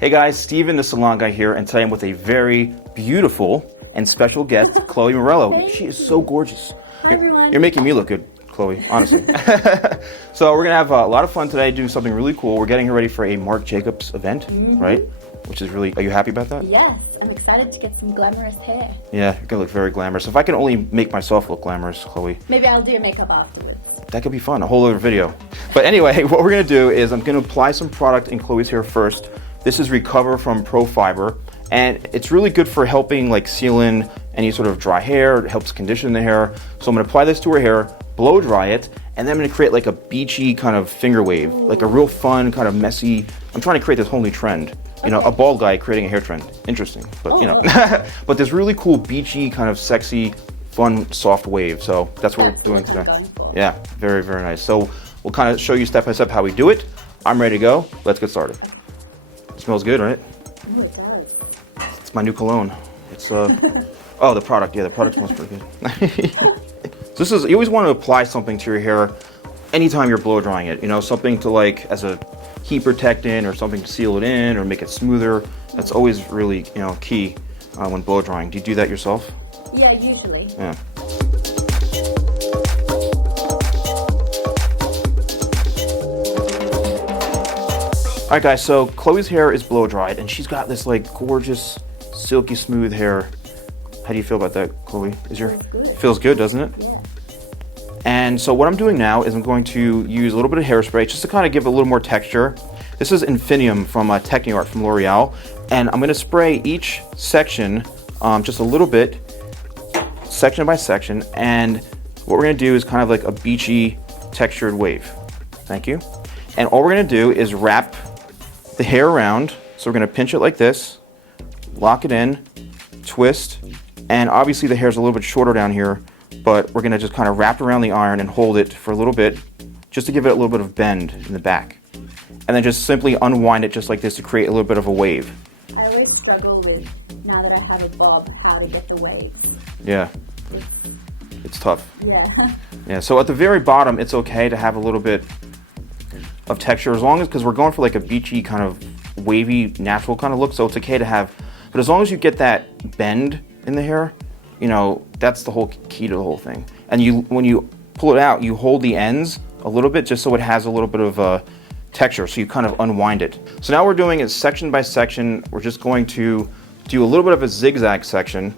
Hey guys, Steven the Salon Guy here, and today I'm with a very beautiful and special guest, Chloe Morello. She is so gorgeous. Hi everyone. You're making me look good, Chloe, honestly. So we're gonna have a lot of fun today doing something really cool. We're getting her ready for a Marc Jacobs event, right? Which is really, are you happy about that? Yes, I'm excited to get some glamorous hair. Yeah, you're gonna look very glamorous. If I can only make myself look glamorous, Chloe. Maybe I'll do your makeup afterwards. That could be fun, a whole other video. But anyway, what we're gonna do is I'm gonna apply some product in Chloe's hair first. This is Recover from Pro Fiber, and it's really good for helping like seal in any sort of dry hair. It helps condition the hair. So I'm gonna apply this to her hair, blow dry it, and then I'm gonna create like a beachy kind of finger wave, like a real fun, kind of messy. I'm trying to create this whole new trend. You know, a bald guy creating a hair trend. Interesting, but you know. But this really cool, beachy, kind of sexy, fun, soft wave. So that's what we're doing today. Yeah, very, very nice. So we'll kind of show you step by step how we do it. I'm ready to go. Let's get started. It smells good, right? Oh, it does. It's my new cologne. It's oh, the product. Yeah, the product smells pretty good. So this is, you always want to apply something to your hair anytime you're blow drying it. You know, something to like as a heat protectant or something to seal it in or make it smoother. That's always really, you know, key when blow drying. Do you do that yourself? Yeah, usually. Yeah. All right, guys, so Chloe's hair is blow dried and she's got this like gorgeous, silky smooth hair. How do you feel about that, Chloe? Feels good, doesn't it? Yeah. And so what I'm doing now is I'm going to use a little bit of hairspray just to kind of give it a little more texture. This is Infinium from Tecni Art from L'Oreal, and I'm going to spray each section just a little bit, section by section, and what we're going to do is kind of like a beachy textured wave. Thank you. And all we're going to do is wrap the hair around. So we're going to pinch it like this, lock it in, twist, and obviously the hair's a little bit shorter down here, but we're going to just kind of wrap around the iron and hold it for a little bit just to give it a little bit of bend in the back. And then just simply unwind it just like this to create a little bit of a wave. I always struggle with, now that I have a bob, how to get the wave. Yeah, it's tough. Yeah. Yeah, so at the very bottom, it's okay to have a little bit of texture as long as, because we're going for like a beachy kind of wavy, natural kind of look, so it's okay to have, but as long as you get that bend in the hair, you know, that's the whole key to the whole thing. And you, when you pull it out, you hold the ends a little bit just so it has a little bit of texture, so you kind of unwind it. So now we're doing it section by section. We're just going to do a little bit of a zigzag section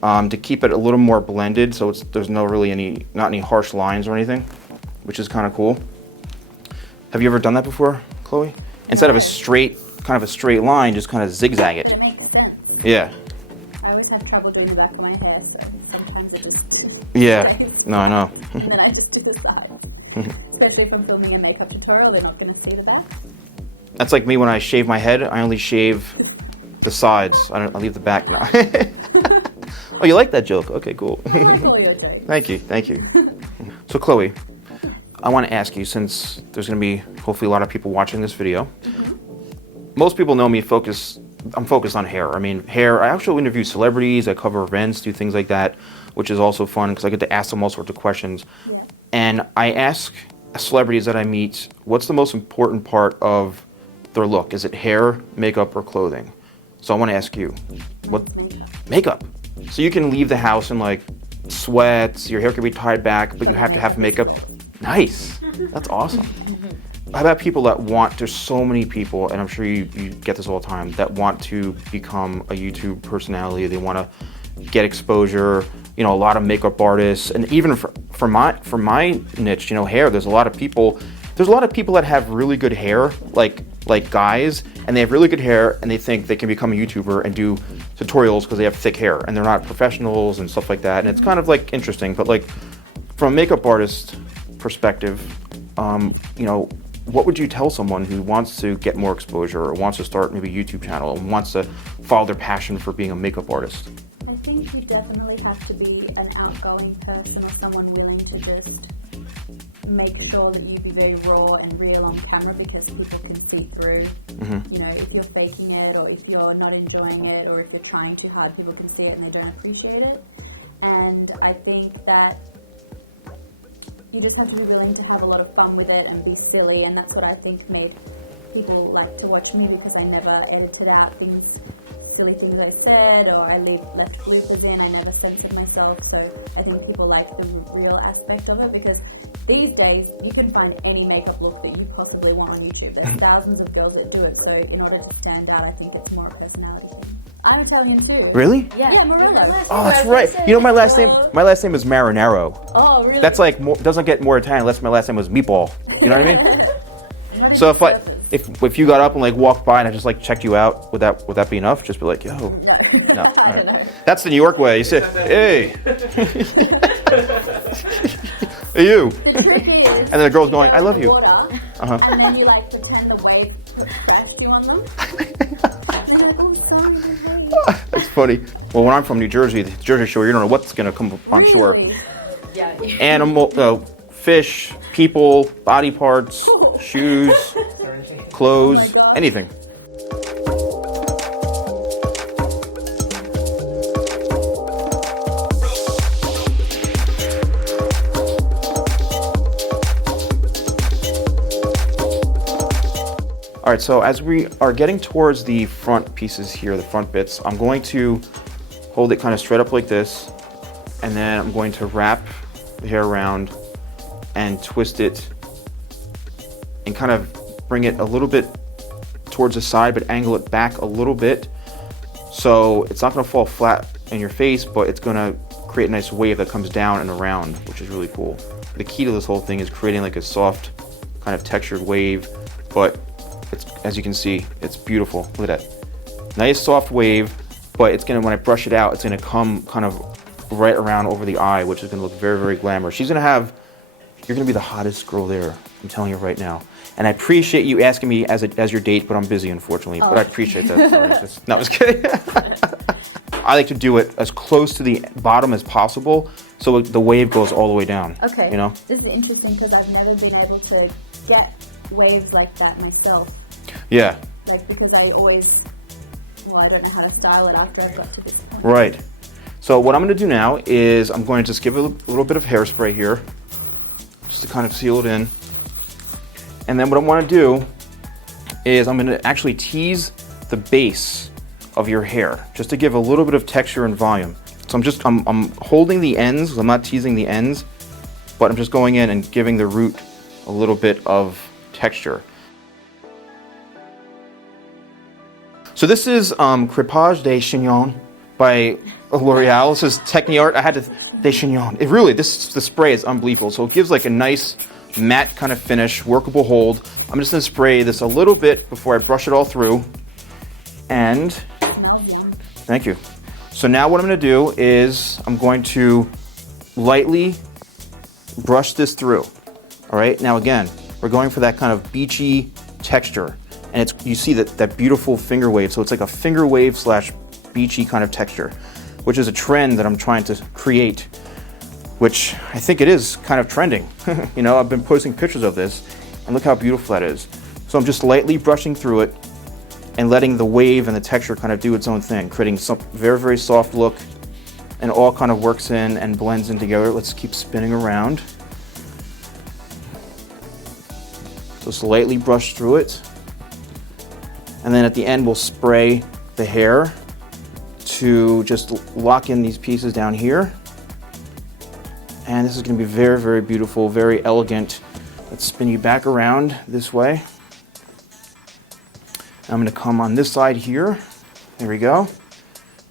to keep it a little more blended, so there's no really not any harsh lines or anything, which is kind of cool. Have you ever done that before, Chloe? Instead of a straight line, just kind of zigzag it. Yeah. I always have trouble doing the back of my hair, so sometimes it looks Yeah. No, I know. and then I just do the side. Especially if I'm filming a makeup tutorial, they're not going to see the back. That's like me when I shave my head. I only shave the sides. I leave the back now. Oh, you like that joke? Okay, cool. Thank you, thank you. So Chloe, I want to ask you, since there's going to be hopefully a lot of people watching this video. Most people know me I'm focused on hair. I mean, hair, I actually interview celebrities, I cover events, do things like that, which is also fun because I get to ask them all sorts of questions. Yeah. And I ask celebrities that I meet, what's the most important part of their look? Is it hair, makeup, or clothing? So I want to ask you, what? Makeup. So you can leave the house in like sweats, your hair can be tied back, but you have to have makeup. Nice. That's awesome. How about people that want, there's so many people, and I'm sure you get this all the time, that want to become a YouTube personality. They want to get exposure, you know, a lot of makeup artists, and even for my niche, you know, hair, there's a lot of people that have really good hair, like guys, and they have really good hair, and they think they can become a YouTuber and do tutorials because they have thick hair, and they're not professionals and stuff like that, and it's kind of like interesting, but like from a makeup artist perspective, you know, what would you tell someone who wants to get more exposure or wants to start maybe a YouTube channel and wants to follow their passion for being a makeup artist? I think you definitely have to be an outgoing person or someone willing to just make sure that you be very raw and real on camera because people can see through. You know, if you're faking it or if you're not enjoying it or if you're trying too hard, people can see it and they don't appreciate it. And I think that you just have to be willing to have a lot of fun with it and be silly, and that's what I think made people like to watch me because I never edited out silly things I said, or I left bloopers in. I never censored myself, so I think people like the real aspect of it, because these days you can find any makeup look that you possibly want on YouTube. There's thousands of girls that do it, so in order to stand out, I think it's more a personality thing. I'm Italian too. Really? Yeah, Morello. Oh, that's right. You know, my last name is Marinaro. Oh, really? That's like doesn't get more Italian unless my last name was Meatball. You know what I mean? So if you got up and like walked by and I just like checked you out, would that be enough? Just be like, yo. No. All right. That's the New York way. You say, hey. Hey, you. The trick is, and then the girl's going, I love you. Water, and then you like pretend the wave puts statue on them. That's funny. Well, when I'm from New Jersey, the Jersey Shore, you don't know what's going to come on shore. Yeah. Animal, fish, people, body parts, shoes, clothes, anything. All right, so as we are getting towards the front pieces here, the front bits, I'm going to hold it kind of straight up like this, and then I'm going to wrap the hair around and twist it and kind of bring it a little bit towards the side, but angle it back a little bit. So it's not gonna fall flat in your face, but it's gonna create a nice wave that comes down and around, which is really cool. The key to this whole thing is creating like a soft kind of textured wave, but it's, as you can see, it's beautiful. Look at that. Nice soft wave, but it's gonna, when I brush it out, it's gonna come kind of right around over the eye, which is gonna look very, very glamorous. You're gonna be the hottest girl there, I'm telling you right now. And I appreciate you asking me as your date, but I'm busy, unfortunately. But I appreciate that. Sorry, no, I was kidding. I like to do it as close to the bottom as possible, so the wave goes all the way down. Okay. You know? This is interesting because I've never been able to get waves like that myself. Yeah. Like, because I always, I don't know how to style it after I've got to this point. Right. So what I'm going to do now is I'm going to just give it a little bit of hairspray here, just to kind of seal it in. And then what I want to do is I'm going to actually tease the base of your hair, just to give a little bit of texture and volume. So I'm holding the ends, I'm not teasing the ends, but I'm just going in and giving the root a little bit of texture. So this is Crepage de Chignon by L'Oreal. This is Tecni Art. De Chignon. The spray is unbelievable. So it gives like a nice matte kind of finish, workable hold. I'm just gonna spray this a little bit before I brush it all through. And thank you. So now what I'm gonna do is I'm going to lightly brush this through. All right, now again, we're going for that kind of beachy texture. And you see that beautiful finger wave. So it's like a finger wave / beachy kind of texture, which is a trend that I'm trying to create, which I think it is kind of trending. You know, I've been posting pictures of this, and look how beautiful that is. So I'm just lightly brushing through it and letting the wave and the texture kind of do its own thing, creating some very, very soft look, and it all kind of works in and blends in together. Let's keep spinning around. Just lightly brush through it. And then at the end, we'll spray the hair to just lock in these pieces down here. And this is going to be very, very beautiful, very elegant. Let's spin you back around this way. I'm going to come on this side here. There we go.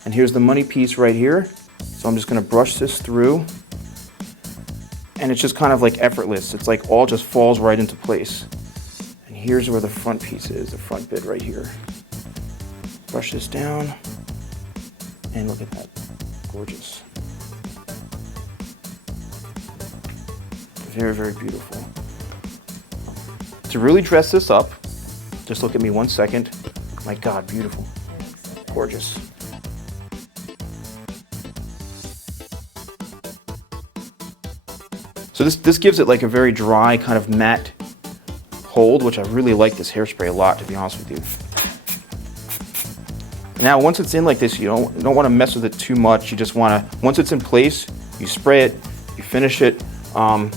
And here's the money piece right here. So I'm just going to brush this through. And it's just kind of like effortless. It's like all just falls right into place. And here's where the front piece is, the front bit right here. Brush this down. And look at that. Gorgeous. Very, very beautiful. To really dress this up, just look at me 1 second. My God, beautiful. Gorgeous. So this gives it like a very dry kind of matte hold, which I really like this hairspray a lot, to be honest with you. Now, once it's in like this, you don't want to mess with it too much. You just want to, once it's in place, you spray it, you finish it, and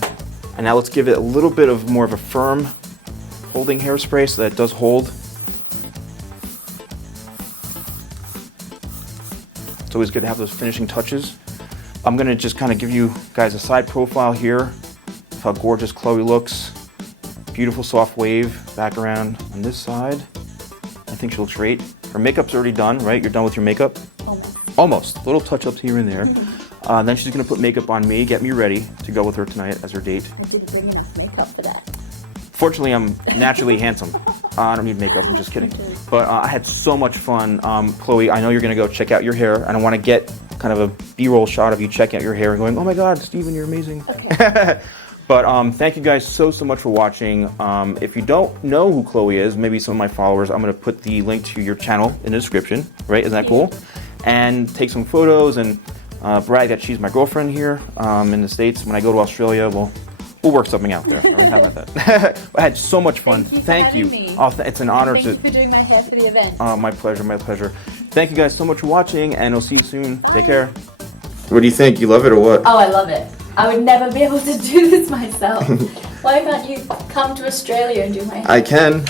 now let's give it a little bit of more of a firm holding hairspray so that it does hold. It's always good to have those finishing touches. I'm gonna just kind of give you guys a side profile here of how gorgeous Chloe looks. Beautiful soft wave back around on this side. I think she looks great. Her makeup's already done, right? You're done with your makeup? Almost. Almost. Little touch-ups here and there. Then she's gonna put makeup on me, get me ready to go with her tonight as her date. I didn't bring enough makeup for that. Fortunately, I'm naturally handsome. I don't need makeup, I'm just kidding. But I had so much fun. Chloe, I know you're gonna go check out your hair, and I wanna get kind of a B-roll shot of you checking out your hair and going, oh my God, Steven, you're amazing. Okay. But thank you guys so much for watching. If you don't know who Chloe is, maybe some of my followers, I'm gonna put the link to your channel in the description, right? Isn't that cool? And take some photos and brag that she's my girlfriend here in the States. When I go to Australia, we'll work something out there. All right, how about that? I had so much fun. Thank you for having me. Oh, it's an honor Thank you for doing my hair for the event. My pleasure, my pleasure. Thank you guys so much for watching, and I'll see you soon. Bye. Take care. What do you think? You love it or what? Oh, I love it. I would never be able to do this myself. Why can't you come to Australia and do my hair? I can.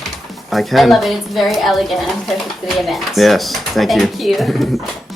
I love it. It's very elegant and perfect for the event. Yes, thank you. Thank you.